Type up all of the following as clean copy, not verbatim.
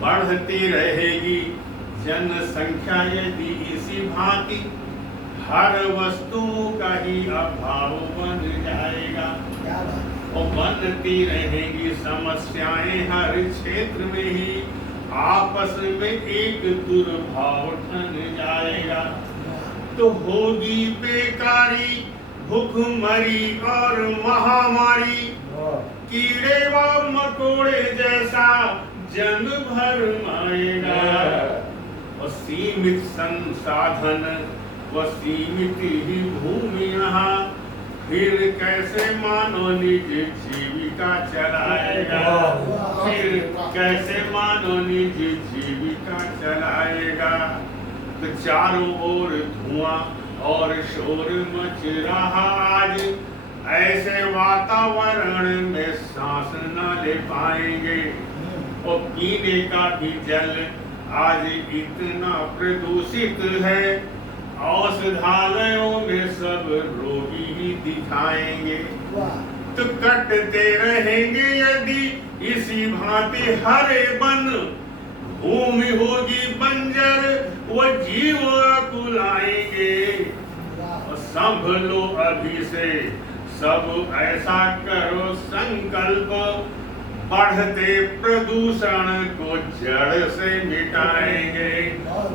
बढ़ती रहेगी जनसंख्या यदि इसी भांति, हर वस्तु का ही अभाव बन जाएगा। और बनती रहेंगी समस्याएं हर क्षेत्र में ही, आपस में एक दुर्भाव ठन जाएगा। तो होगी बेकारी, भूखमरी और महामारी, कीड़े व मकोड़े जैसा जन भर माएगा। और सीमित संसाधन व सीमित ही भूमि यहाँ, फिर कैसे मानव निज जीविका चलाएगा। फिर कैसे मानव निज जीविका चलाएगा। तो चारों ओर धुआं और शोर मच रहा आज, ऐसे वातावरण में सांस न ले पाएंगे। और पीने का भी जल आज इतना प्रदूषित है, औषधालयों में सब रोगी ही दिखाएंगे। तो कटते रहेंगे यदि इसी भांति हरे वन, भूमि होगी बंजर वो जीव कुलाएंगे। और संभलो अभी से सब ऐसा करो संकल्प, बढ़ते प्रदूषण को जड़ से मिटाएंगे।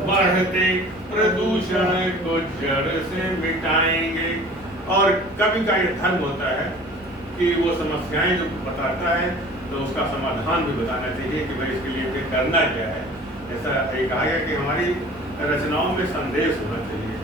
बढ़ते प्रदूषण को जड़ से मिटाएंगे। और कभी का ये धर्म होता है कि वो समस्याएं जो बताता है तो उसका समाधान भी बताना चाहिए कि भाई इसके लिए फिर करना क्या है। ऐसा कहा गया कि हमारी रचनाओं में संदेश होना चाहिए,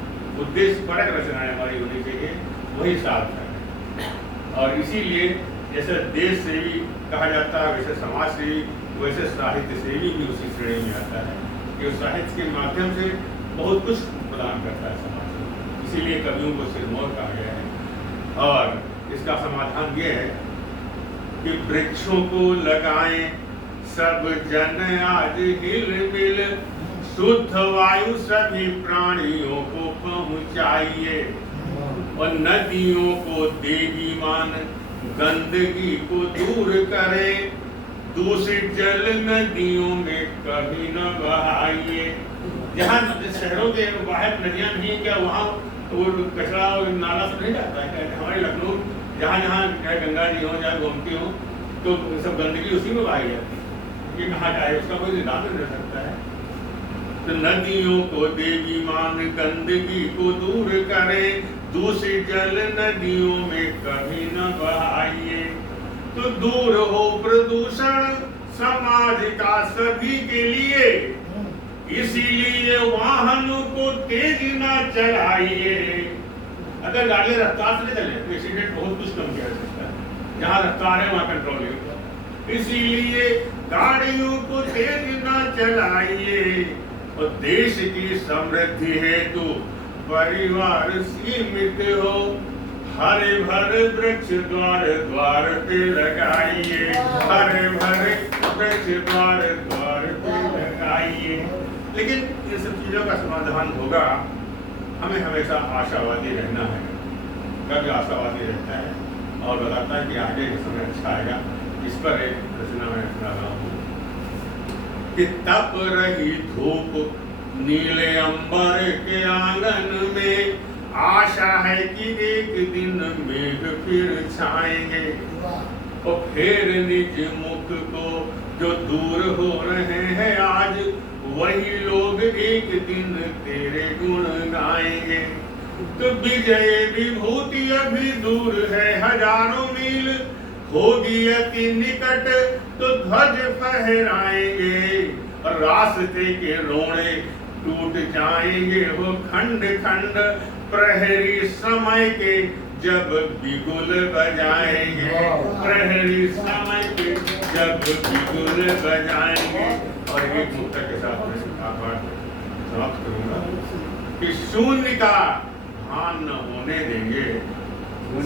उद्देश्य परक रचनाएं हमारी होनी चाहिए, वही सार्थक है। और इसीलिए जैसे देश सेवी कहा जाता है, वैसे समाज सेवी, वैसे साहित्य सेवी भी उसी श्रेणी में आता है कि उस साहित्य के माध्यम से बहुत कुछ प्रदान करता है समाज को। इसीलिए कवियों को सिरमौर कहा गया है। और इसका समाधान ये है कि वृक्षों को लगाएं सब जन आज हिल मिल, शुद्ध वायु सभी प्राणियों को पहुंचाइए। और नदियों को देवी मान गंदगी को दूर करे, दूषित जल नदियों में कभी न बहाइए। जहाँ शहरों के बाहर नदियाँ नहीं है क्या, वहाँ वो कचरा और नाला सब नहीं जाता है। हमारे लखनऊ जहाँ जहाँ चाहे गंगा जी हो चाहे गोमती हो, तो सब गंदगी उसी में बहाई जाती है। ये कहाँ जाए, उसका कोई निदान नहीं रह सकता है। तो नदियों को देवी मान गंदगी को दूर करे, दूषित जल नदियों में कभी न बहाइए। तो दूर हो प्रदूषण समाज का सभी के लिए, इसीलिए वाहनों को तेज न चलाइए। अगर गाड़ी रफ्तार से चले तो एक्सीडेंट बहुत कुछ कम किया जा सकता है। जहाँ रफ्तार है वहाँ कंट्रोल है। इसीलिए गाड़ियों को तेज न चलाइए। और देश की समृद्धि हेतु परिवार सीमित हो, हरे भरे वृक्ष द्वार द्वार पे लगाइए। हरे भरे वृक्ष द्वार द्वार पे लगाइए। लेकिन इन सब चीजों का समाधान होगा, हमें हमेशा आशावादी रहना है। कभी आशावादी रहता है और बताता है कि आगे समय अच्छा आएगा। इस पर एक रचना में सुना रहा हूँ कि तप रही धूप नीले अंबर के आंगन में, आशा है कि एक दिन मेघ फिर छाएंगे। और फिर निज मुख को जो दूर हो रहे हैं आज, वही लोग एक दिन तेरे गुण गाएंगे। तो विजय विभूति अभी दूर है हजारों मील, होगी अति निकट तो ध्वज फहराएंगे। और रास्ते के रोड़े टूट जाएंगे वो खंड खंड, प्रहरी समय के जब बिगुल बजाएंगे। प्रहरी समय के जब बिगुल बजाएंगे। और एक मुक्ता के साथ मैं आभार समाप्त करूंगा कि शून्य का भान न होने देंगे,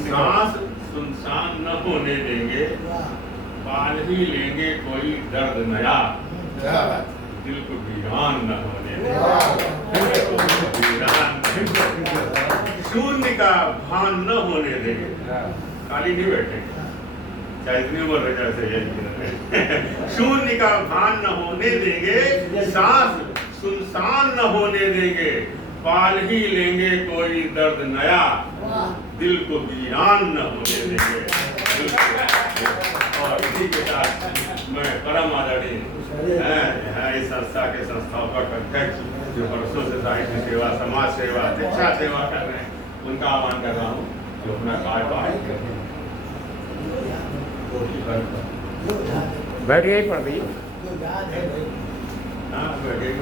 सांस सुनसान न होने देंगे, पाल ही लेंगे कोई दर्द नया, दिल को वीरान न होने देंगे। शून्य का भान न होने देंगे, खाली नहीं बैठेंगे। चाहे इतनी उम्र हो जाए से यही शून्य का भान न होने देंगे, सांस सुनसान न होने देंगे, पाल ही लेंगे कोई दर्द नया, दिल को वीरान न होने देंगे। और इसी के साथ मैं परम आदरणीय इस संस्था के संस्थापक अध्यक्ष जो वर्षों से साहित्य सेवा, समाज सेवा, शिक्षा सेवा कर रहे हैं, उनका आह्वान कर रहा हूँ जो अपना कार्यभार बैठ गई पड़ गई। हाँ बैठ गई।